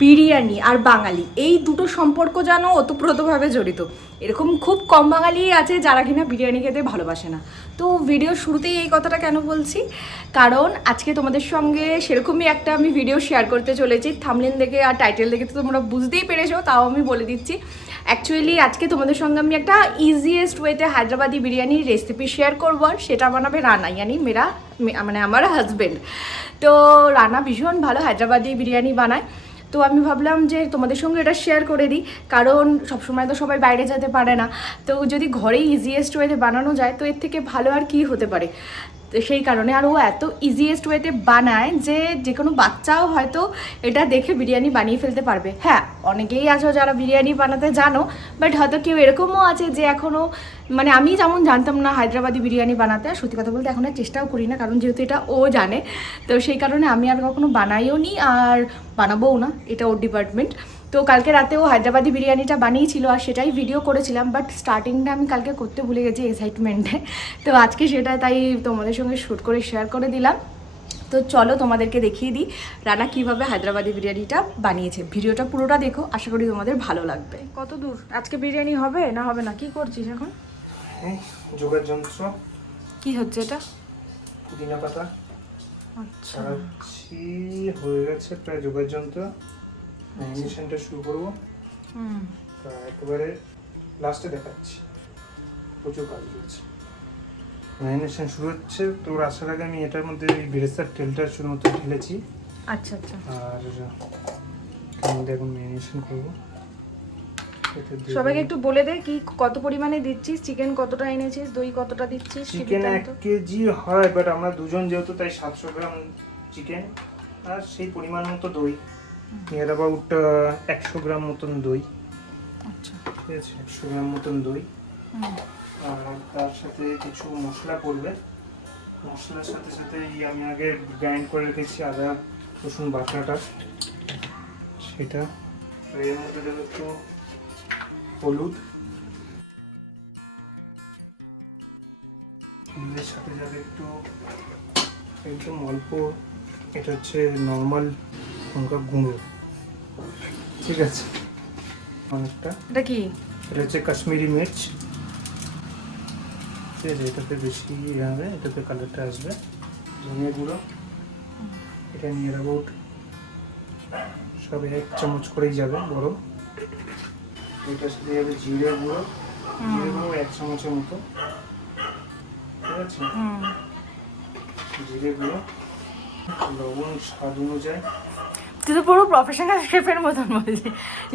বিরিয়ানি আর বাঙালি এই দুটো সম্পর্ক যেন ওতপ্রোতভাবে জড়িত। এরকম খুব কম বাঙালিই আছে যারা কিনা বিরিয়ানি খেতে ভালোবাসে না। তো ভিডিওর শুরুতেই এই কথাটা কেন বলছি, কারণ আজকে তোমাদের সঙ্গে সেরকমই একটা আমি ভিডিও শেয়ার করতে চলেছি। থাম্বনেল দেখে আর টাইটেল দেখে তো তোমরা বুঝতেই পেরেছো, তাও আমি বলে দিচ্ছি। অ্যাকচুয়ালি আজকে তোমাদের সঙ্গে আমি একটা ইজিয়েস্ট ওয়েতে হায়দ্রাবাদি বিরিয়ানির রেসিপি শেয়ার করবো, আর সেটা বানাবে রানা, ইয়ানি মানে আমার হাজব্যান্ড। তো রানা ভীষণ ভালো হায়দ্রাবাদি বিরিয়ানি বানায়। তো আমি ভাবলাম যে তোমাদের সঙ্গে এটা শেয়ার করে দিই, কারণ সবসময় তো সবাই বাইরে যেতে পারে না। তো যদি ঘরেই ইজিয়েস্ট ওয়েতে বানানো যায় তো এর থেকে ভালো আর কি হতে পারে। তো সেই কারণে, আর ও এত ইজিয়েস্ট ওয়েতে বানায় যে কোনো বাচ্চাও হয়তো এটা দেখে বিরিয়ানি বানিয়ে ফেলতে পারবে। হ্যাঁ, অনেকেই আছো যারা বিরিয়ানি বানাতে জানো, বাট হয়তো কেউ এরকমও আছে যে এখনও, মানে আমি যেমন জানতাম না হায়দ্রাবাদি বিরিয়ানি বানাতে, আর সত্যি কথা বলতে এখন আর চেষ্টাও করি না, কারণ যেহেতু এটা ও জানে। তো সেই কারণে আমি আর কখনো বানাইও নি আর বানাবোও না, এটা ওর ডিপার্টমেন্ট। তো কালকে রাতেও হায়দ্রাবাদি বিরিয়ানিটা বানিয়েছিল আর সেটাই ভিডিও করেছিলাম, বাট স্টার্টিংটা আমি কালকে করতে ভুলে গেছি এক্সাইটমেন্টে। তো আজকে সেটা তাই তোমাদের সঙ্গে শ্যুট করে শেয়ার করে দিলাম। তো চলো তোমাদেরকে দেখিয়ে দিই রানা কীভাবে হায়দ্রাবাদি বিরিয়ানিটা বানিয়েছে। ভিডিওটা পুরোটা দেখো, আশা করি তোমাদের ভালো লাগবে। কত দূর আজকে বিরিয়ানি হবে না হবে না, কি করছিস এখন? যোগার যন্ত্র। কি হচ্ছে এটা? পুদিনা পাতা। আচ্ছা, হয়ে গেছে প্রায় যোগার যন্ত্র। ম্যারিনেশনটা শুরু করবো। একেবারে লাস্টে দেখাচ্ছি, প্রচুর কাজ রয়েছে। ম্যারিনেশন শুরু হচ্ছে। তোর আসার আগে আমি এটার মধ্যে বেরেস্তার তেলটা শুধুমাত্র ঢেলেছি। আচ্ছা আচ্ছা। আর এখন ম্যারিনেশন করবো। সবাইকে একটু বলে দে কি কত পরিমাণে দিচ্ছিস, চিকেন কতটা এনেছিস, দই কতটা দিচ্ছিস? চিকেন 1 কেজি হয়, বাট আমরা দুজন যেহেতু তাই 700 গ্রাম চিকেন আর সেই পরিমাণ মতো দই, নিয়ার অ্যাবাউট 100 গ্রাম মতন দই। আচ্ছা, ঠিক আছে, 100 গ্রাম মতন দই। আর তার সাথে কিছু মশলা পড়বে। মশলার সাথে সাথে আমি আগে গ্রাইন্ড করে রেখেছি আদা রসুন বাটাটা, সেটা। এর মধ্যে দেবো একটু হলুদ, হলুদের সাথে যাবে একদম অল্প, এটা হচ্ছে নর্মাল লঙ্কা গুঁড়ো। ঠিক আছে, অনেকটা। এটা কি? এটা হচ্ছে কাশ্মীরি মির্চ। ঠিক আছে, এটাতে বেশি হবে, এটাতে কালারটা আসবে। ধনিয়া গুঁড়ো, এটা নিয়ে অ্যাবাউট সব 1 চামচ করেই যাবে বড়। এটার সাথে যাবে জিরে গুঁড়ো, 1 চামচের মতো। ঠিক আছে, জিরে গুঁড়ো, লবণ স্বাদ অনুযায়ী। তুই তো পুরো প্রফেশনাল শেফের মতন বলছিস।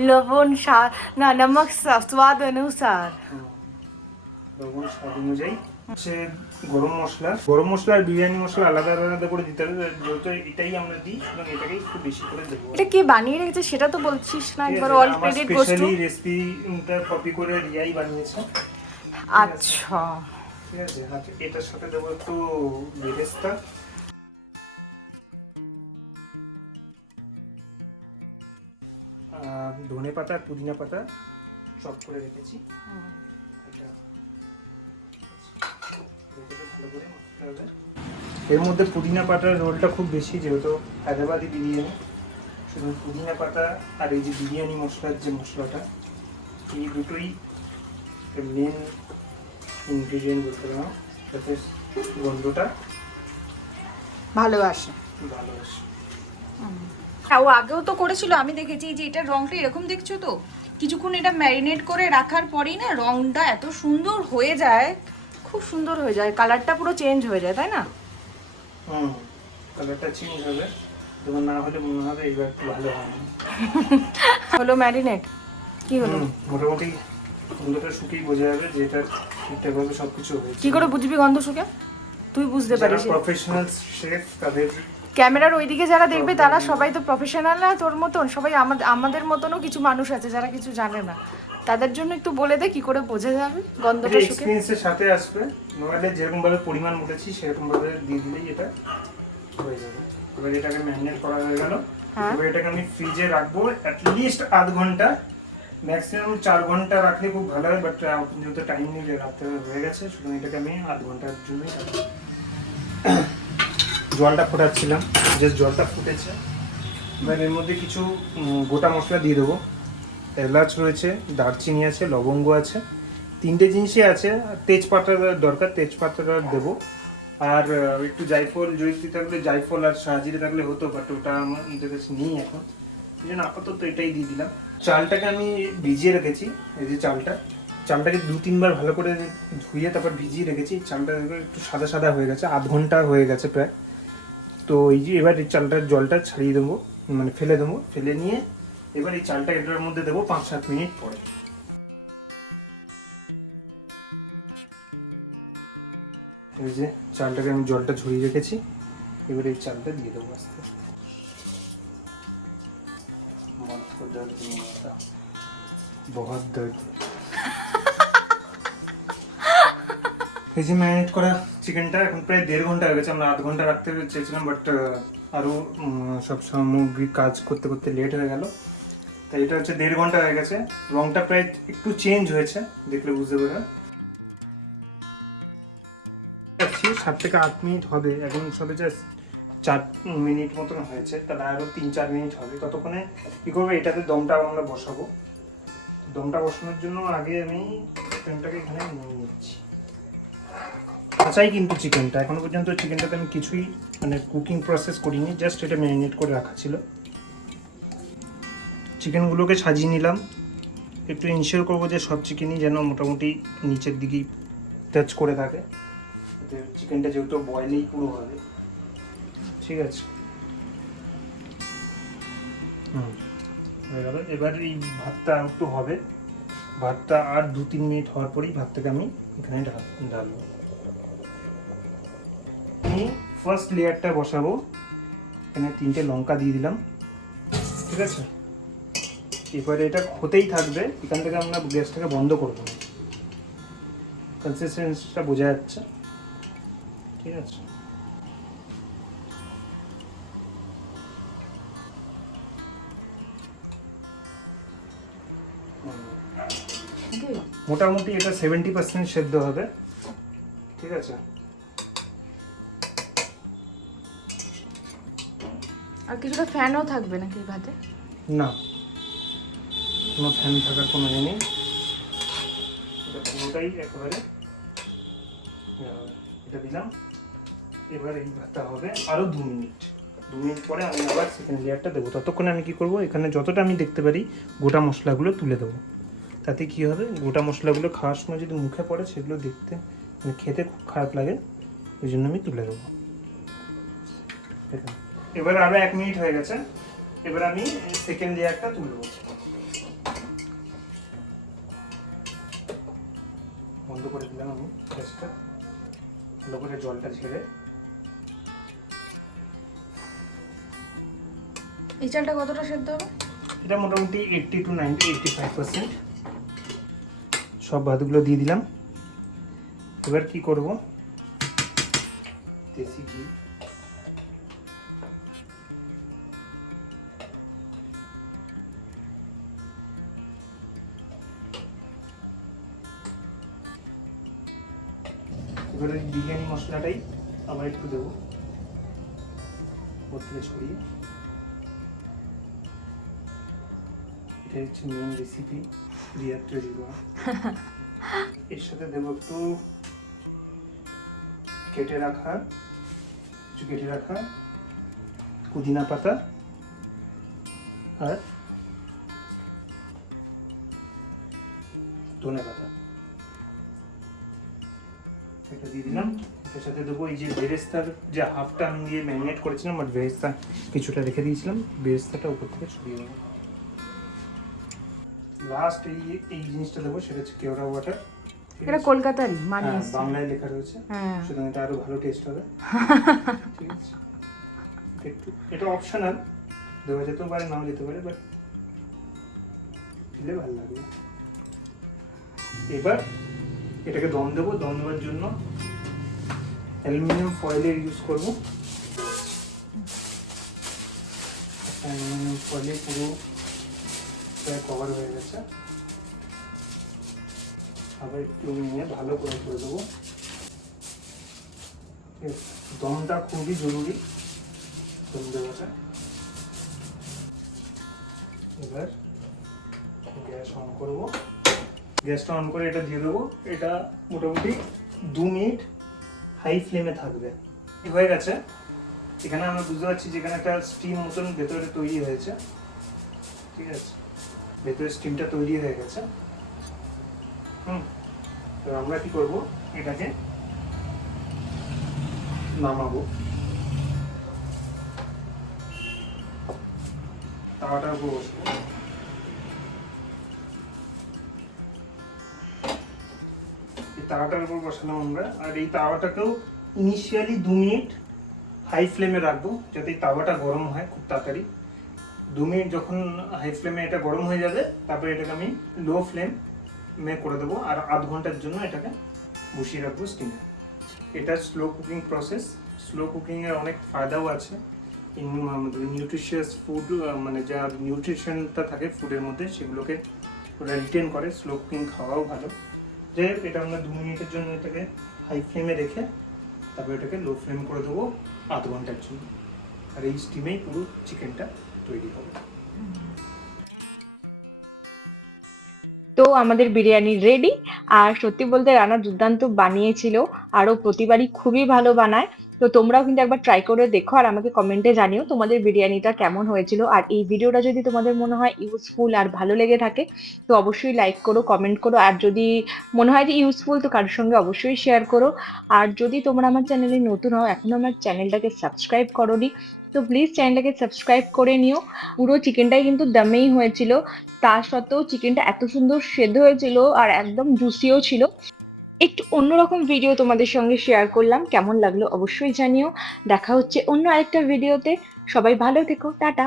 লবণ স্বাদ না, নমক স্বাদ অনুসার। লবণ স্বাদ অনুযায়ী। হচ্ছে গরম মশলা আর বিরিয়ানি মশলা আলাদা আলাদা করে দিতে হবে, যেহেতু এটাই আমরা দিই সুতরাং এটাকেই একটু বেশি করে দেবো। এটা কে বানিয়ে রেখেছে সেটা তো বলছিস না, একবার all credit goes to. Specially রেসিপিটা কপি করে রিয়াই বানিয়েছে। আচ্ছা, ঠিক আছে, এটার সাথে দেবো একটু বেরেস্তা, ধনে পাতা আর পুদিনা পাতা চপ করে রেখেছি। ভালো করে মাখতে হবে। এর মধ্যে পুদিনা পাতার রোলটা খুব বেশি, যেহেতু হায়দ্রাবাদি বিরিয়ানি। শুধু পুদিনা পাতা আর এই যে বিরিয়ানি মশলার যে মশলাটা, এই দুটোই মেন ইনগ্রিডিয়েন্ট বলতে পারো, যাতে গন্ধটা ভালো আসে। হ্যাঁ, ও আগেও তো করেছিল, আমি দেখেছি যে এটার রংটা এরকম দেখছো তো, কিছুক্ষণ এটা ম্যারিনেট করে রাখার পরেই না রংটা এত সুন্দর হয়ে যায়, খুব সুন্দর হয়ে যায়, কালারটা পুরো চেঞ্জ হয়ে যায়, তাই না? কালারটা চেঞ্জ হবে, তোমার না হলে মনে হবে এইবার একটু ভালো হয়নি। হলো ম্যারিনেট কি হলো? মোটামুটি গন্ধটা শুকেই বোঝা যাবে যে এটা ঠিকঠাকভাবে সবকিছু হয়েছে। কি করে বুঝবি গন্ধ শুকে? তুই বুঝতে পারিস? প্রফেশনাল শেফ তাদের, ক্যামেরার ওইদিকে যারা দেখবে তারা সবাই তো প্রফেশনাল না তোর মতন, সবাই আমাদের মতনও কিছু মানুষ আছে যারা কিছু জানে না, তাদের জন্য একটু বলে দে কি করে বোঝা যাবে গন্ধটা শুকে। এক্সপেরিয়েন্সের সাথে আসবে, নইলে যেরকম ভাবে পরিমাণ মতেছি সেরকম ভাবে দিয়ে দিলেই এটা হয়ে যাবে। এবার এটাকে ম্যারিনেট করা হয়ে গেল। এবার এটাকে আমি ফ্রিজে রাখবো অ্যাট লিস্ট আধ ঘন্টা, ম্যাক্সিমাম 4 ঘন্টা রাখলে খুব ভালো হয়, বাট যেহেতু টাইম নেই রাখতে হয়ে গেছে, সুতরাং এটাকে আমি আধ ঘন্টার জন্যই রাখবো। জলটা ফোটাচ্ছিলাম, যে জলটা ফুটেছে এবার এর মধ্যে কিছু গোটা মশলা দিয়ে দেবো। এলাচ রয়েছে, দারচিনি আছে, লবঙ্গ আছে, 3টে জিনিসই আছে। তেজপাতা দরকার, তেজপাতাটা দেবো। আর একটু জায়ফল জয়িত্রী থাকলে, জায়ফল আর সাহাজিরে থাকলে হতো, বাট ওটা আমাদের কাছে নেই এখন, এই জন্য আপাতত এটাই দিয়ে দিলাম। চালটাকে আমি ভিজিয়ে রেখেছি, এই যে চালটাকে 2-3 বার ভালো করে ধুয়ে তারপর ভিজিয়ে রেখেছি। চালটা একটু সাদা সাদা হয়ে গেছে, আধ ঘন্টা হয়ে গেছে প্রায়। তো এই যে এবার এই চালটার জলটা ছাড়িয়ে দেবো, মানে ফেলে দেবো। ফেলে নিয়ে এবার এই চালটা এটার মধ্যে দেবো 5-7 মিনিট পরে। এই যে চালটাকে আমি জলটা ঝরিয়ে রেখেছি, এবার এই চালটা দিয়ে দেবো আস্তে আস্তে। বহুত দর্দ। এই যে ম্যারিনেট করা চিকেনটা এখন প্রায় 1.5 ঘন্টা হয়ে গেছে। আমরা আধ ঘন্টা রাখতে চেয়েছিলাম, বাট আরও সব সামগ্রিক কাজ করতে করতে লেট হয়ে গেল, তাই এটা হচ্ছে 1.5 ঘন্টা হয়ে গেছে। রংটা প্রায় একটু চেঞ্জ হয়েছে, দেখলে বুঝতে পারবেন। 7 থেকে 8 মিনিট হবে, এখন সবে জাস্ট 4 মিনিট মতন হয়েছে, তাহলে আরও 3-4 মিনিট হবে। ততক্ষণে কী করবো, এটাতে দমটা আমরা বসাবো। দমটা বসানোর জন্য আগে আমি চিকেনটাকে এখানে নিয়ে নিচ্ছি। কাঁচাই কিন্তু চিকেনটা, এখনো পর্যন্ত চিকেনটাতে আমি কিছুই মানে কুকিং প্রসেস করিনি, জাস্ট এটা ম্যারিনেট করে রাখা ছিল। চিকেনগুলোকে সাজিয়ে নিলাম, একটু ইনশিওর করবো যে সব চিকেনই যেন মোটামুটি নিচের দিকেই টাচ করে থাকে, চিকেনটা যেহেতু বয়েলেই পুরো হবে। ঠিক আছে, হয়ে গেল। এবার এই ভাতটা একটু হবে, ভাতটা আর 2-3 মিনিট হওয়ার পরেই ভাতটাকে আমি এখানে ঢালবো। আমি ফার্স্ট লেয়ারটা বসাবো, এখানে 3টে লঙ্কা দিয়ে দিলাম। ঠিক আছে, এবারে এটা হতেই থাকবে, এখান থেকে আমরা গ্যাসটাকে বন্ধ করবো না, কনসিস্টেন্সিটা বোঝা যাচ্ছে। ঠিক আছে, মোটামুটি এটা 70% সেদ্ধ হবে। ঠিক আছে, আর কিছুটা ফ্যানও থাকবে নাকি ভাতে? না, কোনো ফ্যান থাকার কোনো ইয়ে নেই, এটা পুরোটাই একেবারে এটা দিলাম। এবার এই ভাতটা হবে আরও 2 মিনিট। 2 মিনিট পরে আমি আবার সেকেন্ড লেয়ারটা দেবো। ততক্ষণে আমি কী করবো, এখানে যতটা আমি দেখতে পারি গোটা মশলাগুলো তুলে দেবো। তাতে কী হবে, গোটা মশলাগুলো খাওয়ার সময় যদি মুখে পড়ে সেগুলো দেখতে মানে খেতে খুব খারাপ লাগে, ওই জন্য আমি তুলে দেবো। এবার আরও 1 মিনিট হয়ে গেছে, এবার আমি সেকেন্ড লেয়ারটা তুলবো। বন্ধ করে দিলাম আমি গ্যাসটা, ভালো করে জলটা ঝেড়ে। এই চালটা কতটা সেদ্ধ হবে? এটা মোটামুটি 80 to 85%। সব ভাতগুলো দিয়ে দিলাম। এবার কি করব, দেশি ঘি, এবারে বিরিয়ানি মশলাটাই আবার একটু দেবো ওর থেকে ছড়িয়ে। এটা হচ্ছে মেন রেসিপি রিয়ার তৈরি করা। এর সাথে দেবো একটু কেটে রাখা পুদিনা পাতা আর ধনে পাতা, এটা দিয়ে দিলাম। এর সাথে দেবো এই যে বেরেস্তার যে হাফটা আমি দিয়ে ম্যারিনেট করেছিলাম, বাট বেরেস্তা কিছুটা রেখে দিয়েছিলাম, বেরেস্তাটা উপর থেকে ছড়িয়ে দেবো। লাস্ট এই জিনিসটা দেবো, সেটা হচ্ছে কেওড়া ওয়াটার। এটা কলকাতারই মানে বাংলায় লেখা রয়েছে, হ্যাঁ, সুতরাং এটা আরো ভালো টেস্ট হবে। ঠিক আছে, একটু এটা অপশনাল, দেওয়া যেতেও পারে নাও যেতে পারে, বাট দিলে ভালো লাগবে। এবার এটাকে দম দেবো। দম দেওয়ার জন্য অ্যালুমিনিয়াম ফয়েলের ইউজ করবো। অ্যালুমিনিয়াম ফয়েলে পুরো প্রায় কভার হয়ে গেছে, আবার একটু নিয়ে ভালো করে দেবো। দমটা খুবই জরুরি, দম দেওয়াটা। এবার গ্যাস অন করব, গ্যাসটা অন করে এটা দিয়ে দেবো। এটা মোটামুটি 2 মিনিট হাই ফ্লেমে থাকবে। হয়ে গেছে। এখানে আমরা বুঝতে পারছি যে এখানে একটা স্টিম মতন ভেতরে তৈরি হয়েছে, ঠিক আছে, ভেতরে স্টিমটা তৈরি হয়ে গেছে। তো আমরা কি করব, এটাকে নামাবো, তাওয়াটার উপর বসবো। এই তাওয়াটার উপর বসালাম আমরা, আর এই তাওয়াটাকেও ইনিশিয়ালি 2 মিনিট হাই ফ্লেমে রাখবো, যাতে এই তাওয়াটা গরম হয় খুব তাড়াতাড়ি। 2 মিনিট যখন হাই ফ্লেমে এটা গরম হয়ে যাবে, তারপরে এটাকে আমি লো ফ্লেমে করে দেবো, আর আধ ঘন্টার জন্য এটাকে বসিয়ে রাখবো স্টিমে। এটা স্লো কুকিং প্রসেস। স্লো কুকিংয়ের অনেক ফায়দাও আছে। নিউট্রিশিয়াস ফুড, মানে যা নিউট্রিশনটা থাকে ফুডের মধ্যে, সেগুলোকে রিটেন করে। স্লো কুকিং খাওয়াও ভালো। যে এটা আমরা 2 মিনিটের জন্য এটাকে হাই ফ্লেমে রেখে তারপর এটাকে লো ফ্লেম করে দেবো আধ ঘন্টার জন্য, আর এই স্টিমেই পুরো চিকেনটা তৈরি হবে। তো আমাদের বিরিয়ানি রেডি। আর সত্যি বলতে রানা দুর্দান্ত বানিয়েছিল, আরো প্রতিবারই খুবই ভালো বানায়। তো তোমরাও কিন্তু একবার ট্রাই করে দেখো, আর আমাকে কমেন্টে জানিও তোমাদের বিরিয়ানিটা কেমন হয়েছিল। আর এই ভিডিওটা যদি তোমাদের মনে হয় ইউজফুল আর ভালো লেগে থাকে, তো অবশ্যই লাইক করো, কমেন্ট করো। আর যদি মনে হয় যে ইউজফুল, তো কারোর সঙ্গে অবশ্যই শেয়ার করো। আর যদি তোমরা আমার চ্যানেলে নতুন হও, এখনো আমার চ্যানেলটাকে সাবস্ক্রাইব করোনি, তো প্লিজ চ্যানেলটাকে সাবস্ক্রাইব করে নিও। পুরো চিকেনটাই কিন্তু দমেই হয়েছিল, তা সত্ত্বেও চিকেনটা এত সুন্দর সেদ্ধ হয়েছিল আর একদম জুসিও ছিল। একটু অন্যরকম ভিডিও তোমাদের সঙ্গে শেয়ার করলাম, কেমন লাগলো অবশ্যই জানিও। দেখা হচ্ছে অন্য আরেকটা ভিডিওতে। সবাই ভালো থেকো, টাটা।